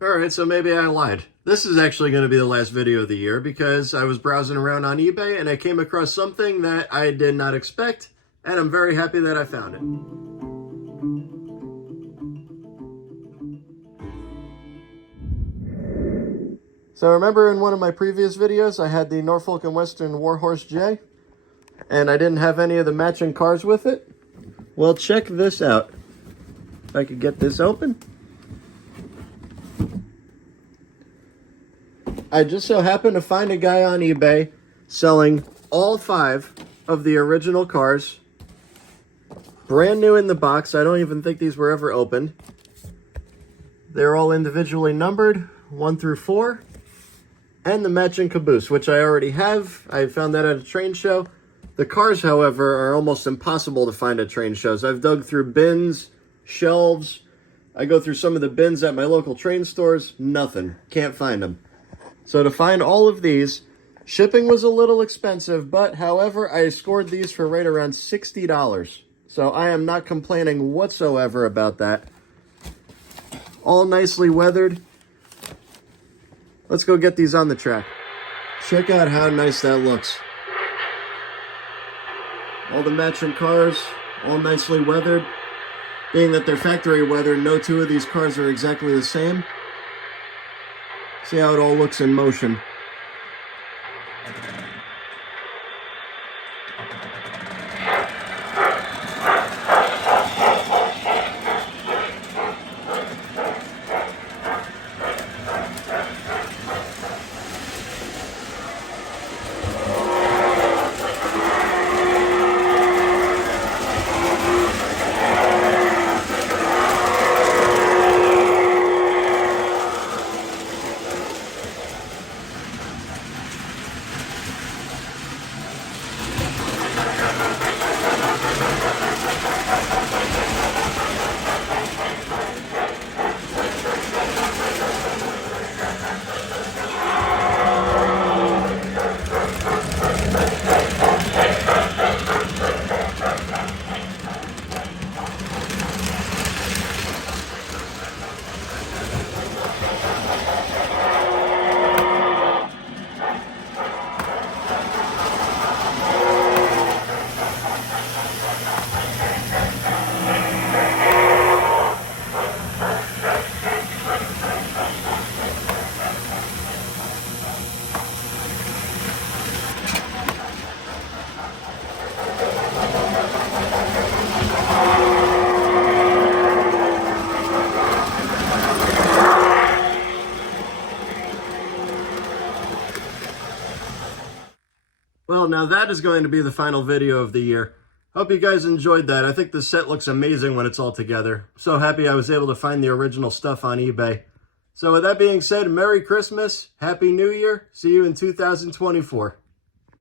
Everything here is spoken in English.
Alright, so maybe I lied. This is actually going to be the last video of the year because I was browsing around on eBay and I came across something that I did not expect, and I'm very happy that I found it. So remember in one of my previous videos I had the Norfolk & Western Warhorse J, and I didn't have any of the matching cars with it? Well, check this out. If I could get this open. I just so happened to find a guy on eBay selling all 5 of the original cars. Brand new in the box. I don't even think these were ever opened. They're all individually numbered, 1 through 4. And the matching caboose, which I already have. I found that at a train show. The cars, however, are almost impossible to find at train shows. I've dug through bins, shelves. I go through some of the bins at my local train stores. Nothing. Can't find them. So to find all of these, shipping was a little expensive, but however, I scored these for right around $60. So I am not complaining whatsoever about that. All nicely weathered. Let's go get these on the track. Check out how nice that looks. All the matching cars, all nicely weathered. Being that they're factory weathered, no 2 of these cars are exactly the same. See how it all looks in motion. Well, now that is going to be the final video of the year. Hope you guys enjoyed that. I think the set looks amazing when it's all together. So happy I was able to find the original stuff on eBay. So with that being said, Merry Christmas, Happy New Year, see you in 2024.